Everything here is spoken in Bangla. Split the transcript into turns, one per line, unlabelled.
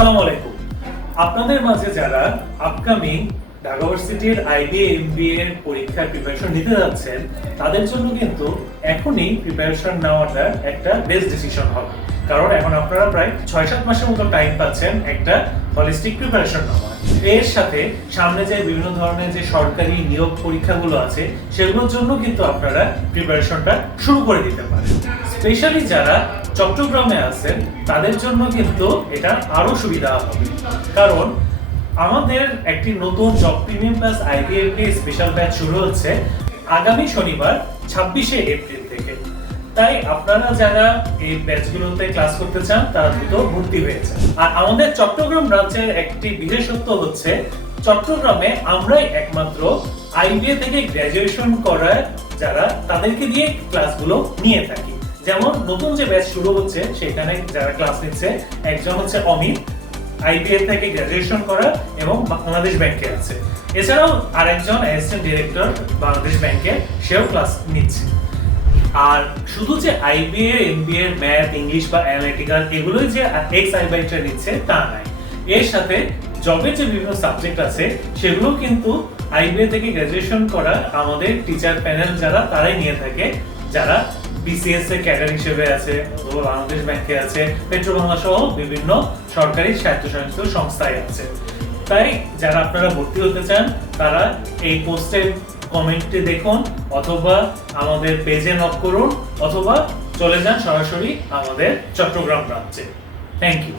আসসালামু আলাইকুম। আপনাদের মাঝে যারা আপকামিং ঢাকা ভার্সিটির আইবিএ এমবিএ এর পরীক্ষার প্রিপারেশন নিতে যাচ্ছেন, তাদের জন্য কিন্তু এখনই প্রিপারেশন নেওয়াটা একটা বেস্ট ডিসিশন হবে। কারণ এখন আপনারা প্রায় ছয় সাত মাসের মতো টাইম পাচ্ছেন একটা হলিস্টিক প্রিপারেশন নেওয়ার। এর সাথে সামনে যে বিভিন্ন ধরনের যে সরকারি নিয়োগ পরীক্ষাগুলো আছে, সেগুলোর জন্য কিন্তু আপনারা প্রিপারেশনটা শুরু করে দিতে পারেন। স্পেশালি যারা চট্টগ্রামে আছেন, তাদের জন্য কিন্তু এটা আরও সুবিধা হবে। কারণ আমাদের একটি নতুন job premium plus IBLP special batch শুরু হচ্ছে আগামী শনিবার, ছাব্বিশে এপ্রিল থেকে। তাই আপনারা যারা এই ব্যাচগুলোতে ক্লাস করতে চান, তারা দ্রুত ভর্তি হয়েছে আর আমাদের চট্টগ্রাম ব্রাঞ্চের একটি বিশেষত্ব হচ্ছে, চট্টগ্রামে আমরাই একমাত্র আইবিএ থেকে গ্র্যাজুয়েশন করা যারা, তাদেরকে দিয়ে ক্লাসগুলো নিয়ে থাকি। যেমন নতুন যে ব্যাচ শুরু হচ্ছে, সেখানে যারা ক্লাস নিচ্ছে, একজন হচ্ছে অমিত আইবিএ থেকে গ্র্যাজুয়েশন করা এবং বাংলাদেশ ব্যাংকে আছে। এছাড়াও আরেকজন অ্যাসিস্ট্যান্ট ডিরেক্টর বাংলাদেশ ব্যাংকে সেও ক্লাস নিচ্ছে। আর শুধু যে আইবিএ এমবিএ ম্যাথ ইংলিশ বা অ্যানালিটিক্যাল এগুলোই যে এক্স আইবাইটা নিচ্ছে, তা নাই এর সাথে জবের যে বিভিন্ন সাবজেক্ট আছে সেগুলো কিন্তু আইবিএ থেকে গ্র্যাজুয়েশন করা আমাদের টিচার প্যানেল যারা, তারাই নিয়ে থাকে, যারা বিসিএস এর ক্যাডার হিসেবে আছে অথবা বাংলাদেশ ব্যাংকে আছে পেট্রো বাংলা সহ বিভিন্ন সরকারি স্বায়ত্তশাসিত সংস্থায় আছে। তাই যারা আপনারা ভর্তি হতে চান, তারা এই পোস্টের কমেন্টে দেখুন, অথবা আমাদের পেজে নক করুন, অথবা চলে যান সরাসরি আমাদের চট্টগ্রাম রাজ্যে থ্যাংক ইউ